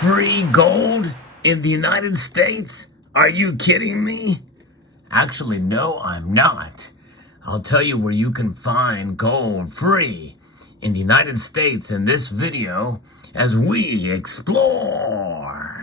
Free gold in the United States? Are you kidding me? Actually, no, I'm not. I'll tell you where you can find gold free in the United States in this video as we explore.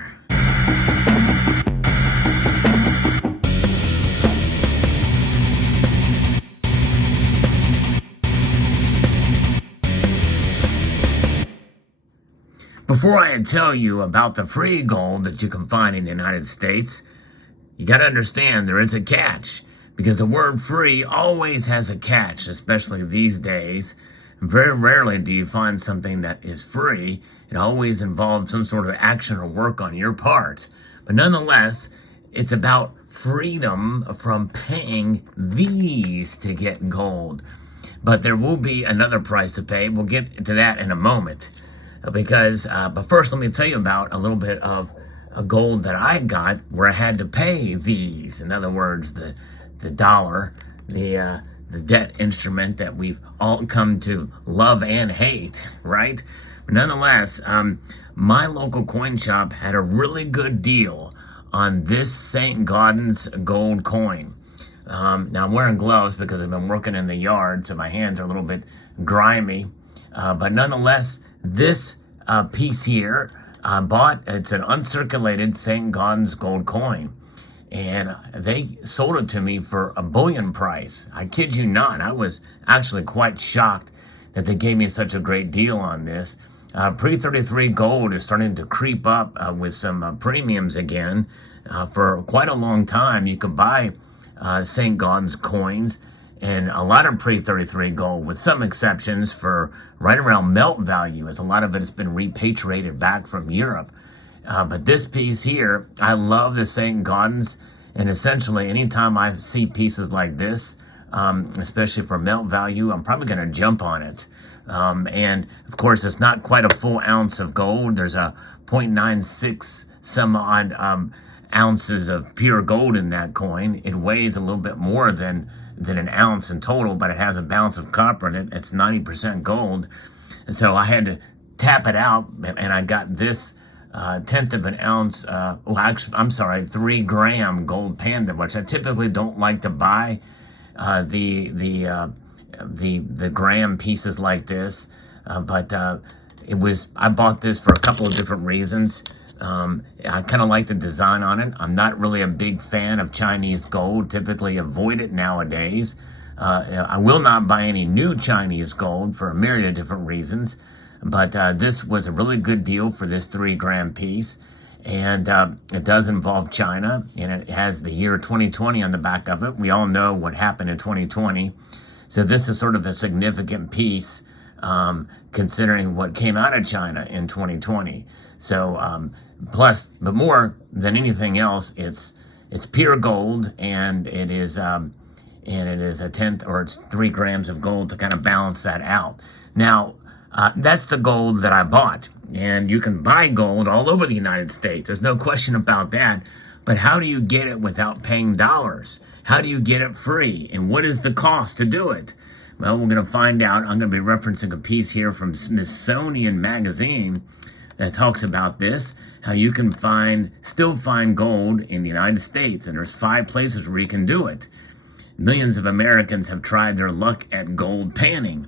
Before I tell you about the free gold that you can find in the United States, you got to understand there is a catch, because the word free always has a catch, especially these days. Very rarely do you find something that is free. It always involves some sort of action or work on your part. But nonetheless, it's about freedom from paying these to get gold. But there will be another price to pay. We'll get to that in a moment. But first, let me tell you about a little bit of a gold that I got where I had to pay these. In other words, the dollar, the debt instrument that we've all come to love and hate, right? But nonetheless, my local coin shop had a really good deal on this St. Gaudens gold coin. Now I'm wearing gloves because I've been working in the yard, so my hands are a little bit grimy. But nonetheless, this piece here I bought, it's an uncirculated St. Gaudens gold coin. And they sold it to me for a bullion price. I kid you not. I was actually quite shocked that they gave me such a great deal on this. Pre-33 gold is starting to creep up with some premiums again. For quite a long time, you could buy St. Gaudens coins and a lot of pre-33 gold, with some exceptions for right around melt value, as a lot of it has been repatriated back from Europe. But this piece here, I love the St. Gaudens, and essentially anytime I see pieces like this, especially for melt value, I'm probably going to jump on it. And of course, it's not quite a full ounce of gold. There's a 0.96 some odd ounces of pure gold in that coin. It weighs a little bit more than an ounce in total, but it has a ounce of copper in it. It's 90% gold. And so I had to tap it out, and I got this tenth of an ounce, 3 gram gold panda, which I typically don't like to buy the gram pieces like this. But I bought this for a couple of different reasons. I kind of like the design on it. I'm not really a big fan of Chinese gold, typically avoid it nowadays. I will not buy any new Chinese gold for a myriad of different reasons, but this was a really good deal for this 3 gram piece. And it does involve China, and it has the year 2020 on the back of it. We all know what happened in 2020. So this is sort of a significant piece, considering what came out of China in 2020. So, but more than anything else, it's pure gold, and it is a tenth, or it's 3 grams of gold to kind of balance that out. Now, that's the gold that I bought, and you can buy gold all over the United States. There's no question about that. But how do you get it without paying dollars? How do you get it free? And what is the cost to do it? Well, we're going to find out. I'm going to be referencing a piece here from Smithsonian Magazine that talks about this, how you can still find gold in the United States. And there's 5 places where you can do it. Millions of Americans have tried their luck at gold panning.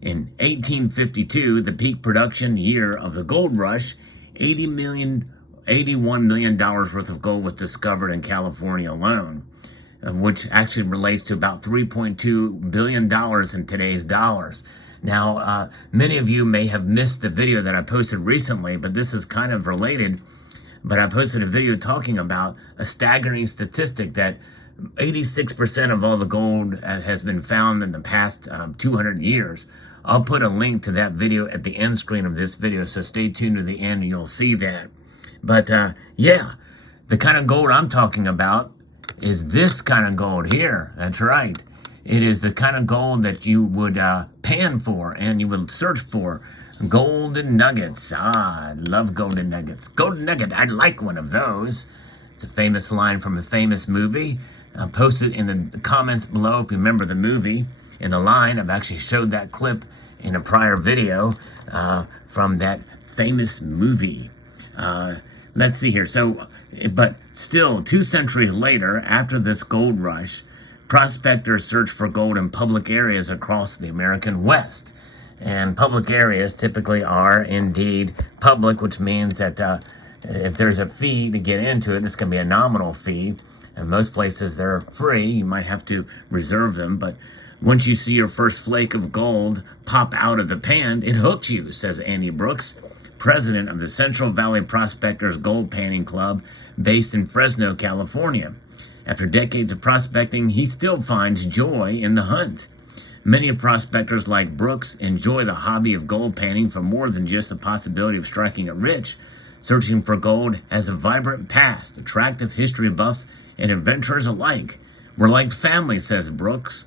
In 1852, the peak production year of the gold rush, $81 million worth of gold was discovered in California alone, which actually relates to about $3.2 billion in today's dollars. Now, many of you may have missed the video that I posted recently, but this is kind of related. But I posted a video talking about a staggering statistic that 86% of all the gold has been found in the past 200 years. I'll put a link to that video at the end screen of this video, so stay tuned to the end and you'll see that. But yeah, the kind of gold I'm talking about is this kind of gold here. That's right. It is the kind of gold that you would pan for and you would search for. Golden nuggets. I love golden nuggets. Golden nugget, I'd like one of those. It's a famous line from a famous movie. Post it in the comments below if you remember the movie. In the line, I've actually showed that clip in a prior video from that famous movie. Let's see here. So, but still, 2 centuries later, after this gold rush, prospectors search for gold in public areas across the American West. And public areas typically are indeed public, which means that if there's a fee to get into it, it's going to be a nominal fee. And most places they're free. You might have to reserve them, but once you see your first flake of gold pop out of the pan, it hooked you, says Andy Brooks, president of the Central Valley Prospectors Gold Panning Club based in Fresno, California. After decades of prospecting, he still finds joy in the hunt. Many prospectors like Brooks enjoy the hobby of gold panning for more than just the possibility of striking it rich. Searching for gold has a vibrant past, attractive history buffs and adventurers alike. We're like family, says Brooks.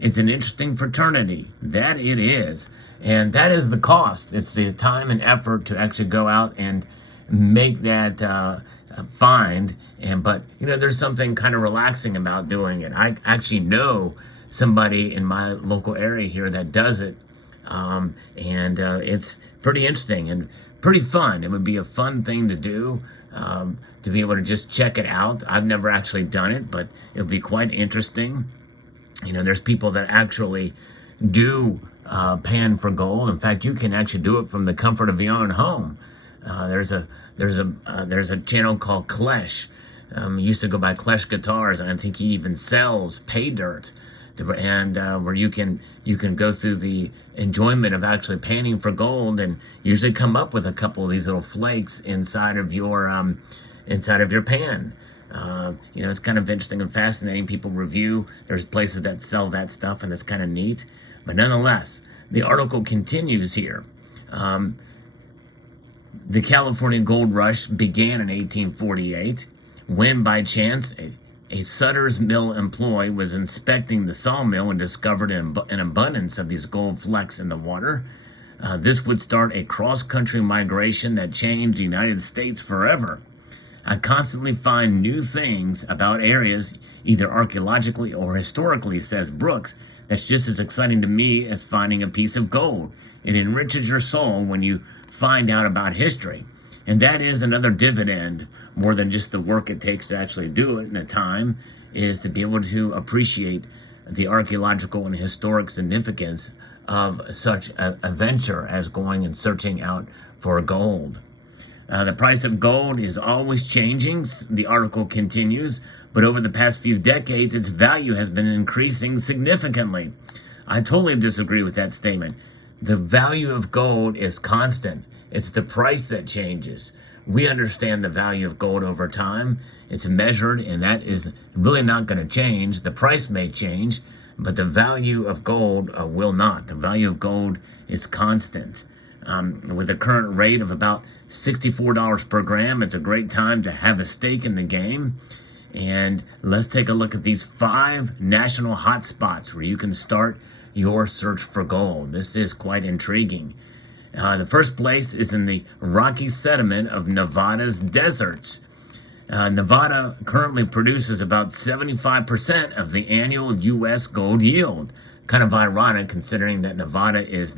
It's an interesting fraternity. That it is. And that is the cost. It's the time and effort to actually go out and make that find. But there's something kind of relaxing about doing it. I actually know somebody in my local area here that does it. It's pretty interesting and pretty fun. It would be a fun thing to do, to be able to just check it out. I've never actually done it, but it'll be quite interesting. There's people that actually do pan for gold. In fact, you can actually do it from the comfort of your own home. There's a channel called Klesh. Used to go by Klesh Guitars, and I think he even sells pay dirt, and where you can go through the enjoyment of actually panning for gold, and usually come up with a couple of these little flakes inside of your pan. It's kind of interesting and fascinating. People review. There's places that sell that stuff, and it's kind of neat. But nonetheless, the article continues here. The California Gold Rush began in 1848 when, by chance, a Sutter's Mill employee was inspecting the sawmill and discovered an abundance of these gold flecks in the water. This would start a cross-country migration that changed the United States forever. I constantly find new things about areas, either archaeologically or historically, says Brooks. That's just as exciting to me as finding a piece of gold. It enriches your soul when you find out about history. And that is another dividend, more than just the work it takes to actually do it in a time, is to be able to appreciate the archaeological and historic significance of such a venture as going and searching out for gold. The price of gold is always changing, the article continues, but over the past few decades, its value has been increasing significantly. I totally disagree with that statement. The value of gold is constant. It's the price that changes. We understand the value of gold over time. It's measured, and that is really not going to change. The price may change, but the value of gold will not. The value of gold is constant. With a current rate of about $64 per gram, it's a great time to have a stake in the game. And let's take a look at these 5 national hotspots where you can start your search for gold. This is quite intriguing. The first place is in the rocky sediment of Nevada's deserts. Nevada currently produces about 75% of the annual U.S. gold yield. Kind of ironic considering that Nevada is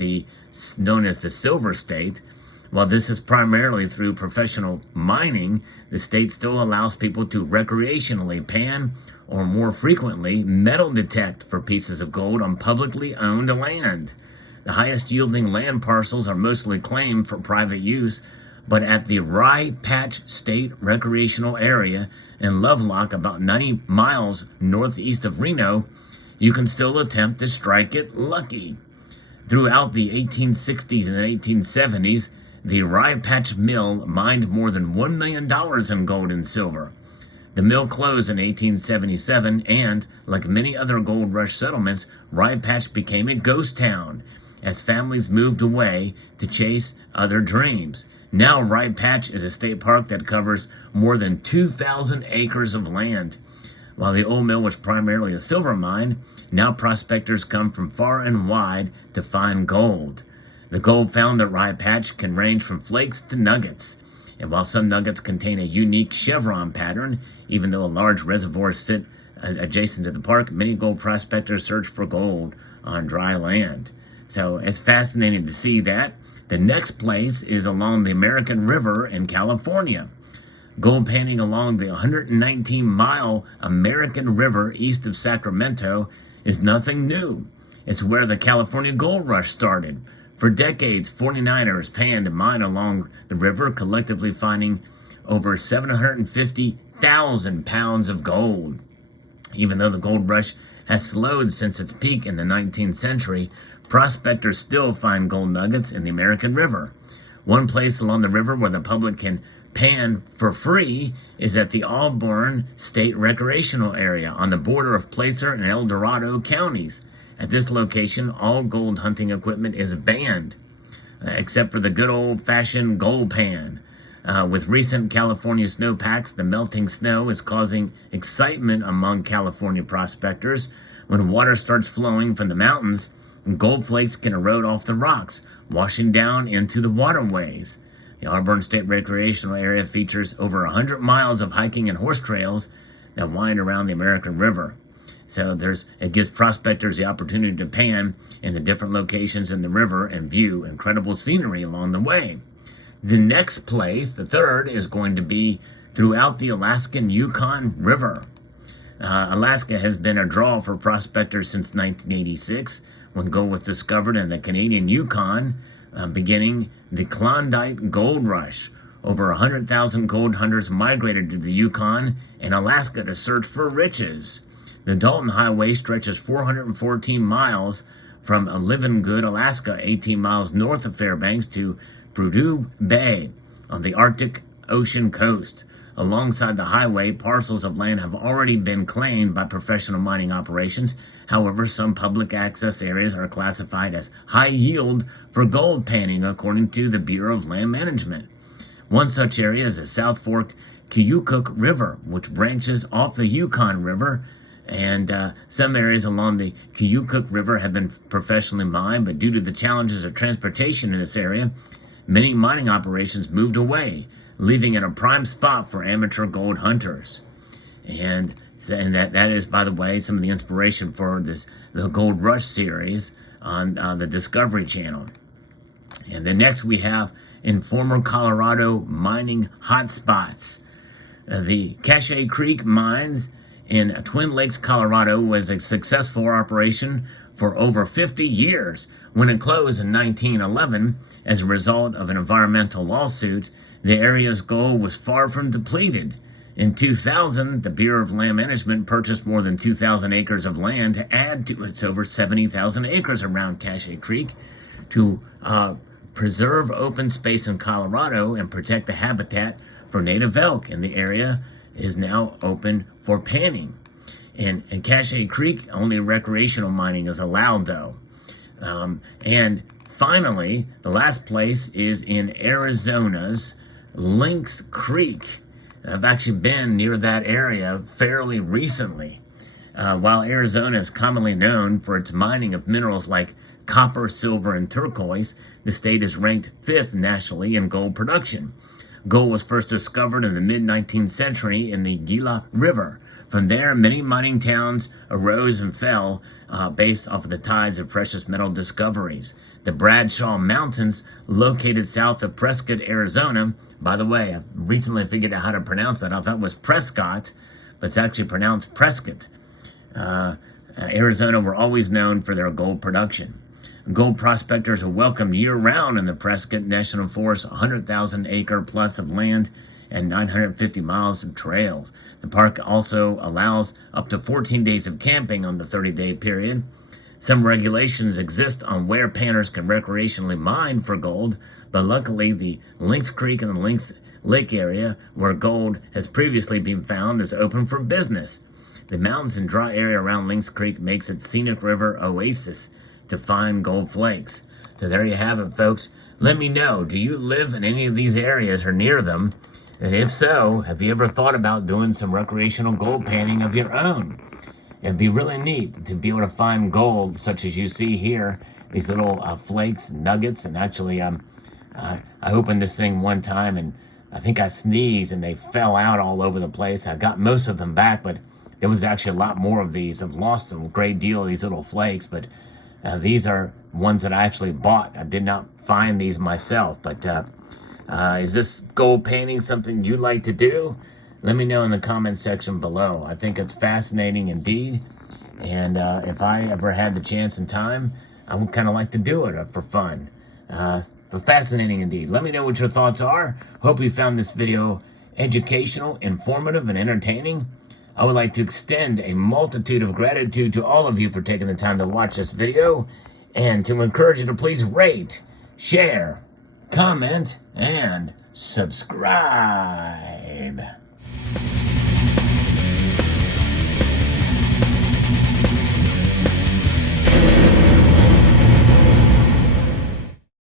known as the Silver State. While this is primarily through professional mining, the state still allows people to recreationally pan or more frequently metal detect for pieces of gold on publicly owned land. The highest yielding land parcels are mostly claimed for private use, but at the Rye Patch State Recreational Area in Lovelock, about 90 miles northeast of Reno, you can still attempt to strike it lucky. Throughout the 1860s and 1870s, the Rye Patch Mill mined more than $1 million in gold and silver. The mill closed in 1877, and, like many other gold rush settlements, Rye Patch became a ghost town as families moved away to chase other dreams. Now, Rye Patch is a state park that covers more than 2,000 acres of land. While the old mill was primarily a silver mine, now prospectors come from far and wide to find gold. The gold found at Rye Patch can range from flakes to nuggets. And while some nuggets contain a unique chevron pattern, even though a large reservoir sit adjacent to the park, many gold prospectors search for gold on dry land. So it's fascinating to see that. The next place is along the American River in California. Gold panning along the 119-mile American River east of Sacramento is nothing new. It's where the California gold rush started. For decades, 49ers panned and mined along the river, collectively finding over 750,000 pounds of gold. Even though the gold rush has slowed since its peak in the 19th century, prospectors still find gold nuggets in the American River. One place along the river where the public can pan for free is at the Auburn State Recreational Area on the border of Placer and El Dorado counties. At this location, all gold hunting equipment is banned, except for the good old-fashioned gold pan. With recent California snowpacks, the melting snow is causing excitement among California prospectors. When water starts flowing from the mountains, gold flakes can erode off the rocks, washing down into the waterways. The Auburn State Recreational Area features over 100 miles of hiking and horse trails that wind around the American River. So it gives prospectors the opportunity to pan in the different locations in the river and view incredible scenery along the way. The next place, the third, is going to be throughout the Alaskan Yukon River. Alaska has been a draw for prospectors since 1986, when gold was discovered in the Canadian Yukon, beginning the Klondike Gold Rush. Over 100,000 gold hunters migrated to the Yukon and Alaska to search for riches. The Dalton Highway stretches 414 miles from Livingood, Alaska, 18 miles north of Fairbanks, to Prudhoe Bay on the Arctic Ocean coast. Alongside the highway, parcels of land have already been claimed by professional mining operations. However, some public access areas are classified as high yield for gold panning, according to the Bureau of Land Management. One such area is the South Fork Keukuuk River, which branches off the Yukon River. And some areas along the Keukuuk River have been professionally mined, but due to the challenges of transportation in this area, many mining operations moved away, leaving it a prime spot for amateur gold hunters. And that is, by the way, some of the inspiration for the Gold Rush series on the Discovery Channel. And then next we have in former Colorado mining hotspots. The Cache Creek mines in Twin Lakes, Colorado was a successful operation for over 50 years. When it closed in 1911, as a result of an environmental lawsuit, the area's gold was far from depleted. In 2000, the Bureau of Land Management purchased more than 2,000 acres of land to add to its over 70,000 acres around Cache Creek to preserve open space in Colorado and protect the habitat for native elk, and the area is now open for panning. In Cache Creek, only recreational mining is allowed, though. And finally, the last place is in Arizona's Lynx Creek. I've actually been near that area fairly recently. While Arizona is commonly known for its mining of minerals like copper, silver, and turquoise, the state is ranked 5th nationally in gold production. Gold was first discovered in the mid-19th century in the Gila River. From there, many mining towns arose and fell based off of the tides of precious metal discoveries. The Bradshaw Mountains, located south of Prescott, Arizona. By the way, I've recently figured out how to pronounce that. I thought it was Prescott, but it's actually pronounced Prescott. Arizona were always known for their gold production. Gold prospectors are welcomed year-round in the Prescott National Forest, 100,000 acre plus of land and 950 miles of trails. The park also allows up to 14 days of camping on the 30-day period. Some regulations exist on where panners can recreationally mine for gold, but luckily the Lynx Creek and the Lynx Lake area, where gold has previously been found, is open for business. The mountains and dry area around Lynx Creek makes it scenic river oasis to find gold flakes. So there you have it, folks. Let me know, do you live in any of these areas or near them? And if so, have you ever thought about doing some recreational gold panning of your own? It'd be really neat to be able to find gold, such as you see here, these little flakes, nuggets, and actually I opened this thing one time and I think I sneezed and they fell out all over the place. I got most of them back, but there was actually a lot more of these. I've lost a great deal of these little flakes, but These are ones that I actually bought. I did not find these myself, but is this gold painting something you'd like to do? Let me know in the comment section below. I think it's fascinating indeed, and if I ever had the chance and time, I would kind of like to do it for fun. But fascinating indeed. Let me know what your thoughts are. Hope you found this video educational, informative, and entertaining. I would like to extend a multitude of gratitude to all of you for taking the time to watch this video, and to encourage you to please rate, share, comment, and subscribe.